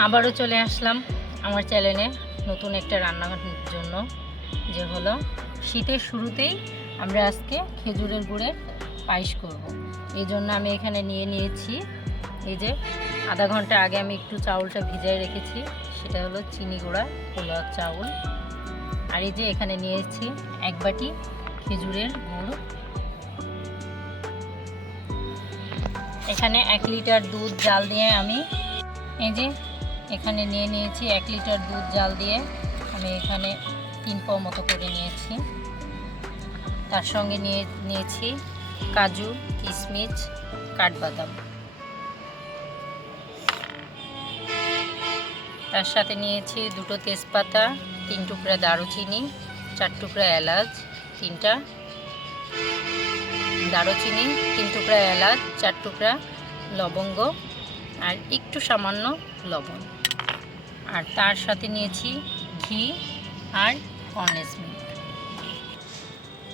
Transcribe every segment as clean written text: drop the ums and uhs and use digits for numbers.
আবারও চলে আসলাম আমার চ্যানেলে নতুন একটা রান্নার জন্য, যে হলো শীতের শুরুতেই আমরা আজকে খেজুরের গুড়ের পায়েস করব। এই জন্য আমি এখানে নিয়েছি, এই যে আধা ঘন্টা আগে আমি একটু চাউলটা ভিজিয়ে রেখেছি, সেটা হলো চিনি গুঁড়া পোলাও চাউল। আর এই যে এখানে নিয়েছি 1 বাটি খেজুরের গুড়। এখানে 1 লিটার দুধ জাল দিয়ে আমি এখানে নিয়েছি 1 লিটার দুধ জাল দিয়ে আমি এখানে 3 পাও মতো করে নিয়েছি। তার সঙ্গে নিয়েছি কাজু, কিশমিশ, কাঠবাদাম। তার সাথে নিয়েছি 2টো তেজপাতা, 3 টুকরা দারুচিনি, 4 টুকরা এলাচ, 3টা দারুচিনি, 3 টুকরা এলাচ, 4 টুকরা লবঙ্গ আর একটু সামান্য লবণ। আর তার সাথে নিয়েছি ঘি আর কন্ডেন্স মিল্ক।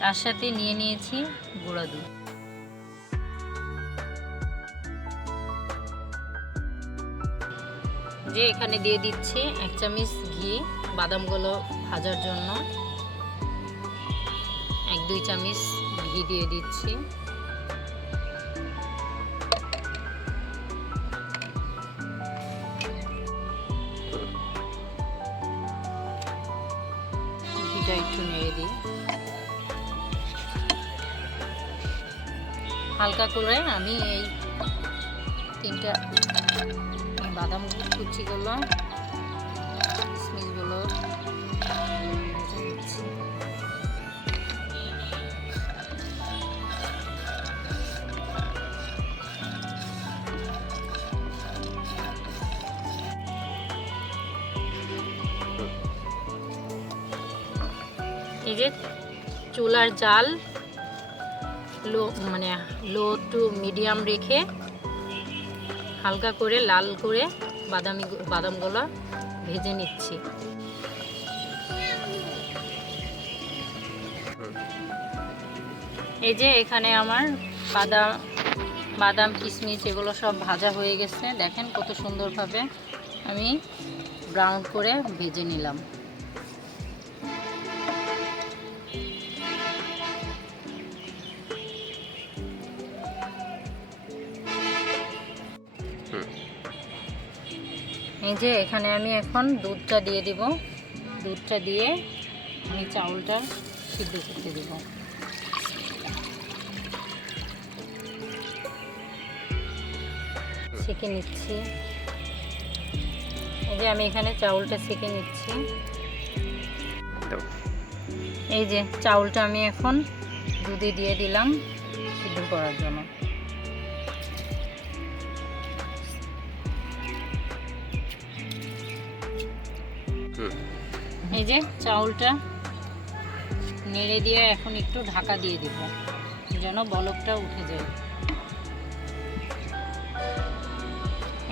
তার সাথে নিয়েছি গুঁড়া দুধ। যে এখানে দিয়ে দিচ্ছি 1 চামচ ঘি বাদামগুলো ভাজার জন্য, 1-2 চামচ ঘি দিয়ে দিচ্ছি। ঘিটা একটু নেড়ে দিই, হালকা করে আমি এই 3টা বাদাম কুচিগুলো, কিশমিশগুলো এই যে চুলার জাল লো টু মিডিয়াম রেখে হালকা করে লাল করে বাদামগুলো ভেজে নিচ্ছি। এই যে এখানে আমার বাদাম কিশমিশ এগুলো সব ভাজা হয়ে গেছে। দেখেন কত সুন্দরভাবে আমি ব্রাউন করে ভেজে নিলাম। এই যে এখানে আমি এখন দুধটা দিয়ে দিব। দুধটা দিয়ে আমি চাউলটা সিদ্ধ করতে দেব। সেঁকে নিচ্ছি। এই যে আমি এখানে চাউলটা সেঁকে নিচ্ছি। এই যে চাউলটা আমি এখন দুধে দিয়ে দিলাম সিদ্ধ করার জন্য। এই যে চাউলটা নেড়ে দিয়ে এখন একটু ঢাকা দিয়ে দিব যেন বলকটা উঠে যায়।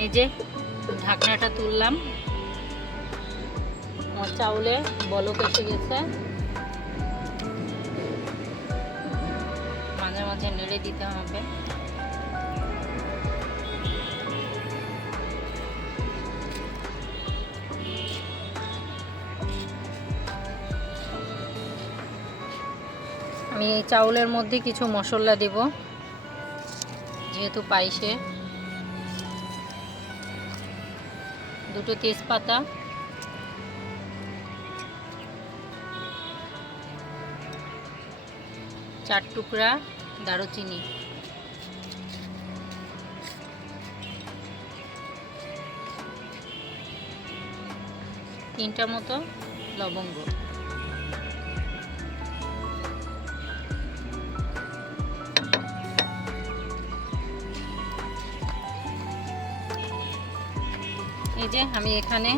এই যে ঢাকনাটা তুললাম, আমার চাউলে বলক এসে গেছে। মাঝে মাঝে নেড়ে দিতে হবে। আমি এই চাউলের মধ্যে কিছু মশলা দেব, যেহেতু পায়েসে। 2টো তেজপাতা, 4 টুকরা দারুচিনি, 3টা মতো লবঙ্গ, এই যে আমি এখানে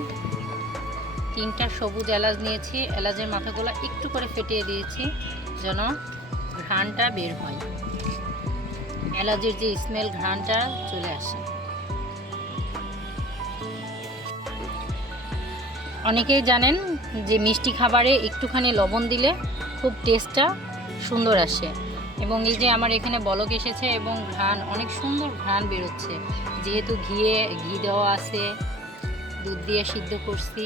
3টা সবুজ এলাচ নিয়েছি। এলাচের মাথাগুলো একটু করে ফেটিয়ে দিয়েছি যেন ঘ্রাণটা বের হয়, এলাচের যে স্মেল ঘ্রাণটা চলে আসে। অনেকেই জানেন যে মিষ্টি খাবারে একটুখানি লবণ দিলে খুব টেস্টটা সুন্দর আসে। এবং এই যে আমার এখানে বলক এসেছে এবং ঘ্রাণ, অনেক সুন্দর ঘ্রাণ বেরোচ্ছে, যেহেতু ঘি দেওয়া আছে দুধ দিয়ে সিদ্ধ করছি।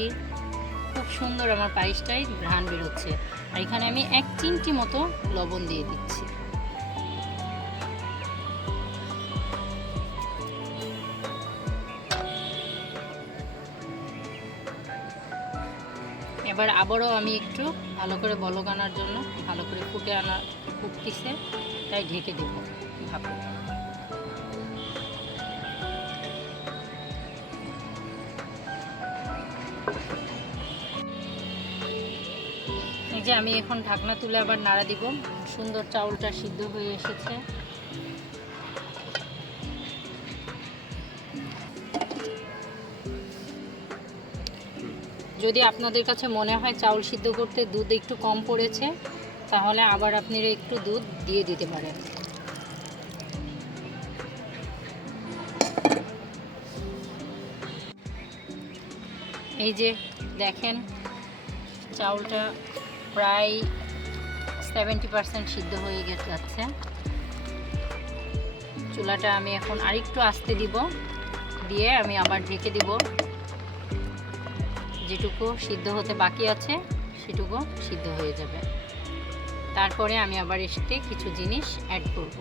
খুব সুন্দর আমার পায়েসটাই ঘ্রাণ বেরোচ্ছে। আর এখানে আমি 1 চিমটি মতো লবণ দিয়ে দিচ্ছি। এবার আবারও আমি একটু ভালো করে বলক আনার জন্য, ভালো করে ফুটতেছে তাই ঢেকে দেবো ভাপে। এই যে আমি এখন ঢাকনা তুলে আবার নাড়া দিব। সুন্দর চাউলটা সিদ্ধ হয়ে এসেছে। যদি আপনাদের কাছে মনে হয় চাউল সিদ্ধ করতে দুধ একটু কম পড়েছে, তাহলে আবার আপনারা একটু দুধ দিয়ে দিতে পারেন। এই যে দেখেন চাউলটা প্রায় 70% সিদ্ধ হয়ে যাচ্ছে। চুলাটা আমি এখন আরেকটু আস্তে দিব, দিয়ে আমি আবার ঢেকে দিব। যেটুকু সিদ্ধ হতে বাকি আছে সেটুকু সিদ্ধ হয়ে যাবে। তারপরে আমি আবার এসে কিছু জিনিস অ্যাড করব।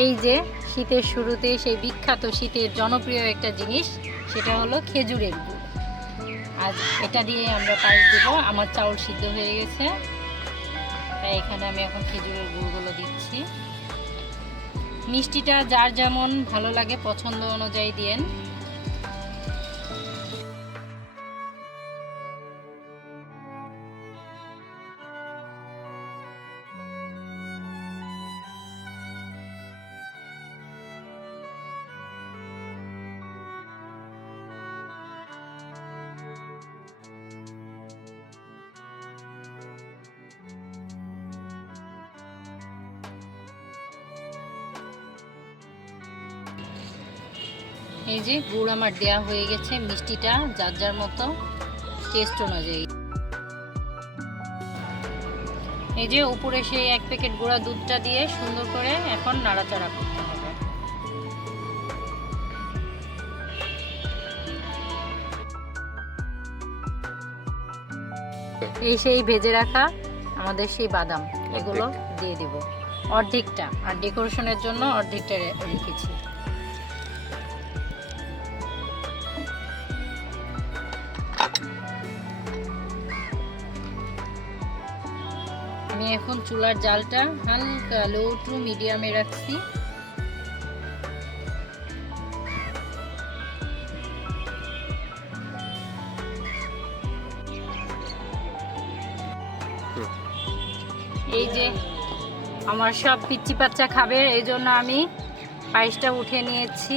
এই যে শীতের শুরুতে সেই বিখ্যাত শীতের জনপ্রিয় একটা জিনিস, সেটা হলো খেজুরের গুড়। আজ এটা দিয়ে আমরা পায়েস দেবো। আমার চাউল সিদ্ধ হয়ে গেছে, তাই এখানে আমি এখন খেজুরের গুড়গুলো দিচ্ছি। মিষ্টিটা যার যেমন ভালো লাগে পছন্দ অনুযায়ী দিয়েন। এই যে গুড় আমার দেয়া হয়ে গেছে। মিষ্টিটা যার যার মতো টেস্ট অনুযায়ী। এই যে উপরে সেই 1 প্যাকেট গুঁড়া দুধটা দিয়ে সুন্দর করে এখন নাড়াচাড়া করতে হবে। এই সেই ভেজে রাখা আমাদের সেই বাদাম, এগুলো দিয়ে দিব অর্ধেকটা, আর ডেকোরেশনের জন্য অর্ধেকটা রেখেছি। আমি এখন চুলার জালটা হালকা লো টু মিডিয়ামে রাখছি। এই যে আমার সব পিচ্চি বাচ্চা খাবে, এই জন্য আমি পায়েসটা উঠে নিয়েছি।